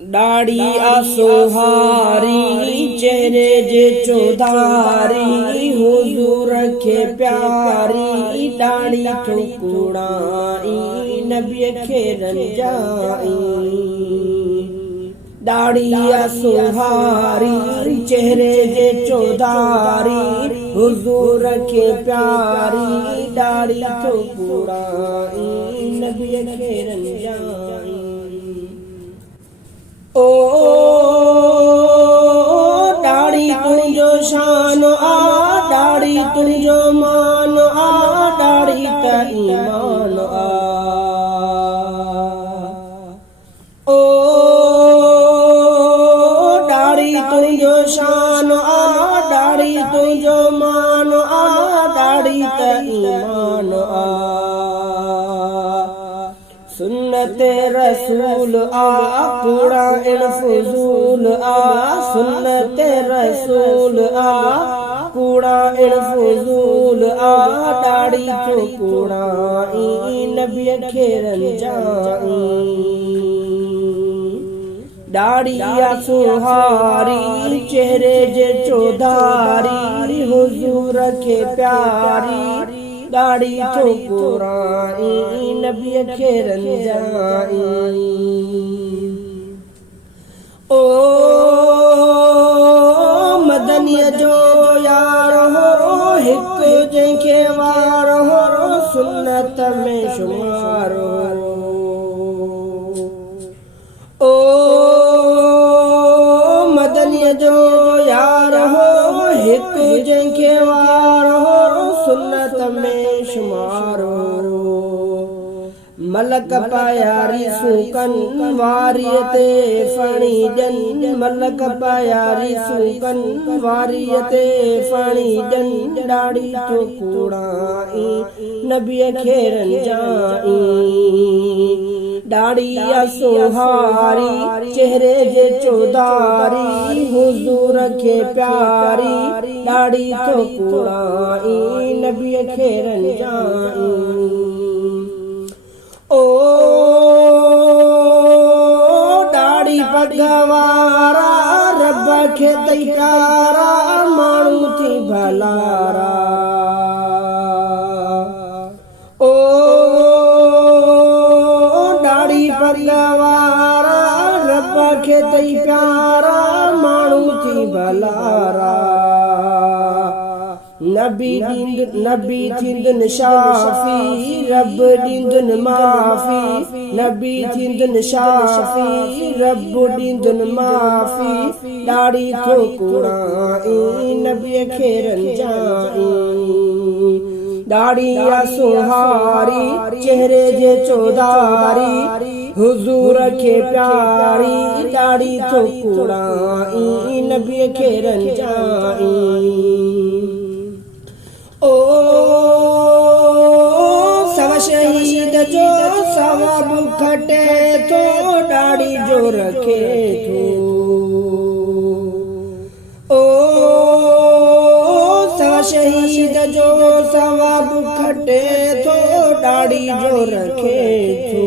दाढ़ी असोहारी चेहरे जे चौधारी हुजूर के प्यारी दाढ़ी ठुकुड़ाई नबी खे रंजाई। दाढ़ी असोहारी चेहरे जे चौधारी हुजूर के प्यारी दाढ़ी ठुकुड़ाई नबी खे रंजाई। ओ दाढ़ी तुंहिंजो शान आ दाढ़ी तुंहिंजो मान आ दाढ़ी त ईमान आ। ओ दाढ़ी तुंहिंजो शान आ दाढ़ी तुंहिंजो मान आ दाढ़ी त ईमान आ। सुन्नत रसूल आ कूड़ा इन फजूल आ सुन्नत रसूल आ कूड़ा इन फजूल आ दाढ़ी ठुकुड़ाई नबी खे रंजाई। दाढ़ी असोहारी चेहरे जे चौधारी हुजूर के प्यारी दाढ़ी ठुकुड़ाई नबी खे रंजाई। ओ मदनीअ जो यार हो हिक जंहिंखे वार हो सुन्नत में शुमार हो। ओ मदनीअ जो यार हो हिक जंहिंखे वार हो सुन्नत में शुमार हो। मलक पायारी सूकन वारीअ ते फणी ॼन मलक पायारी सूकन वारीअ ते फणी ॼन दाढ़ी ठुकुड़ाई नबी खे रंजाई। दाढ़ी असोहारी चेहरे जे चौधारी हुजूर के प्यारी दाढ़ी ठुकुड़ाई नबी खे रंजाई। ओ दाढ़ी पगवारा रब खे तई प्यारा माण्हू थी भलारा। ओ दाढ़ी पगवारा रब खे तई प्यारा माण्हू थी भलारा। नबी थींदुन शाफी रब ॾींदुन माफ़ी नबी थींदुन शाफी रब ॾींदुन माफ़ी दाढ़ी ठुकुड़ाई नबी खे रंजाई। दाढ़ी असोहारी चेहरे जे चौधारी हुजूर के प्यारी दाढ़ी ठुकुड़ाई नबी खे रंजाई। ओ सब शहीद जो सवाब खटे तो दाढ़ी जो रखे तो। ओ सब शहीद जो सवाब खटे तो दाढ़ी जो रखे तो।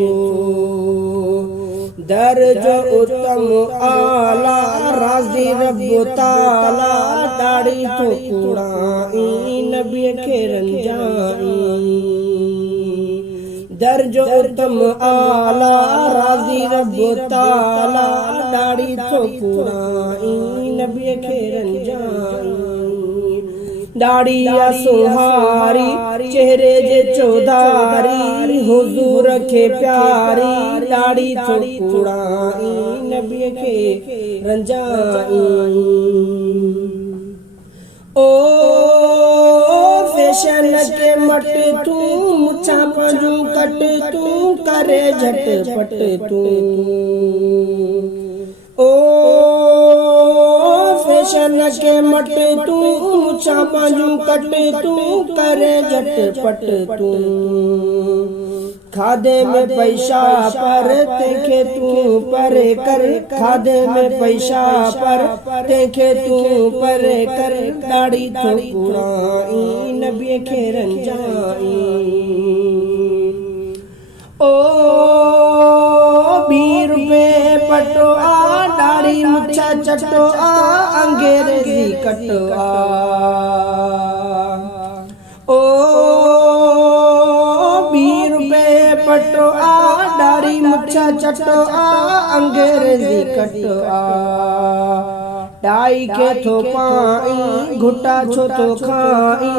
दर जो उत्तम आला राज़ी रब ताला दाढ़ी ठुकुड़ाई नबी खे रंजाई। दर जो उत्तम आला राज़ी रब ताला दाढ़ी ठुकुड़ाई नबी खे रंजाई। दाढ़ी असोहारी चेहरे जे चौधारी हुजूर के प्यारी दाढ़ी ठुकुड़ाई नबी खे रंजाई। ओ फैशन के मट तू मुछा पंजू कट तू करे झटपट तू। ओ फैशन के मट तू मुछा पंजू कट तू करे झटपट तू। खाधे में पैसा पर तंहिंखे तूं परे कर खाधे में पैसा पर तंहिंखे तूं परे कर दाढ़ी ठुकुड़ाई नबी खे रंजाई। ओ ₹20 पटो आ, दाढ़ी मुछा चटो आ, अंग्रेजी कटो आ। ओ ₹20 पटो आ, दाढ़ी मुछा चटो आ, अंग्रेजी कटो आ। टाई के थो पाई, घुटा छो तो खाई,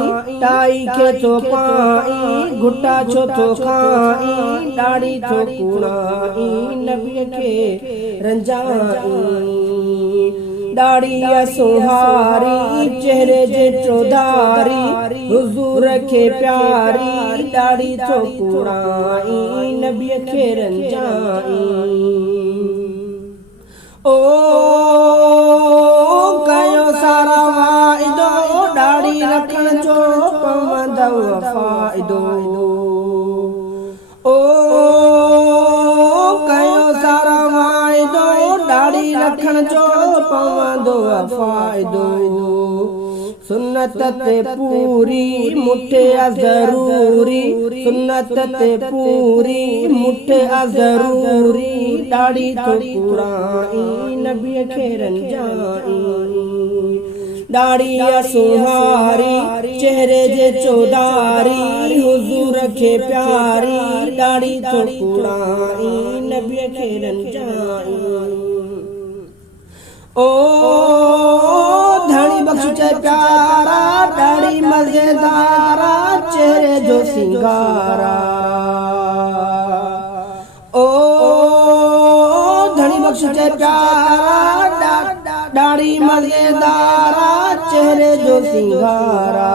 टाई के थो पाई, घुटा छो तो खाई, दाढ़ी थो कुड़ाई, नबी के रंजाई। दाढ़ी सुहारी, चेहरे जे चौधारी, हुजूर के प्यारी, दाढ़ी थो कुड़ाई, नबी के रंजाई। ओ कयो सारा वाइदो, दाढ़ी रखण जो पवंदव फ़ाइदो। ओ कयो सारा वाइदो, दाढ़ी रखण जो पवंदो फ़ाइदो। सुन्नत ते पूरी मुठे ज़रूरी, सुन्नत ते पूरी मुठे ज़रूरी, दाढ़ी थो कुड़ाई, नबी के रंजाई। दाढ़ी सुहारी, चेहरे जे चौधारी, हुजूर के प्यारी, दाढ़ी थो कुड़ाई, नबी के रंजाई। ओ धनी बख्श चे प्यारा, दाढ़ी मजेदारा, चेहरे जो सिंगारा। ओ धनी बख्श चे प्यारा, दाढ़ी मजेदारा, चेहरे जो सिंगारा।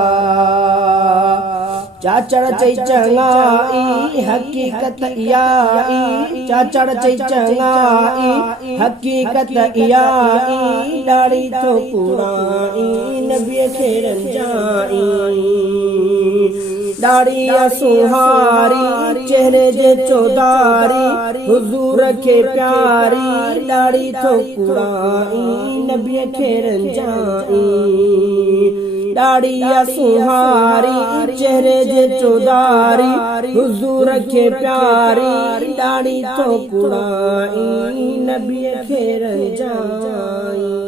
चाचड़ चई चंगाई, हकीकत इयाई, चाचड़ चई चंगाई, हकीकत इयाई, दाढ़ी थो कुड़ाई, नबी के रंजाई। दाढ़ी सुहारी, चेहरे जे चौधारी, हुजूर के प्यारी, दाढ़ी थो कुड़ाई, नबी के रंजाई। दाढ़ी सुहारी, चेहरे जे चौधारी, हुजूर के प्यारी, दाढ़ी थो कुड़ाई, नबी के रंजाई।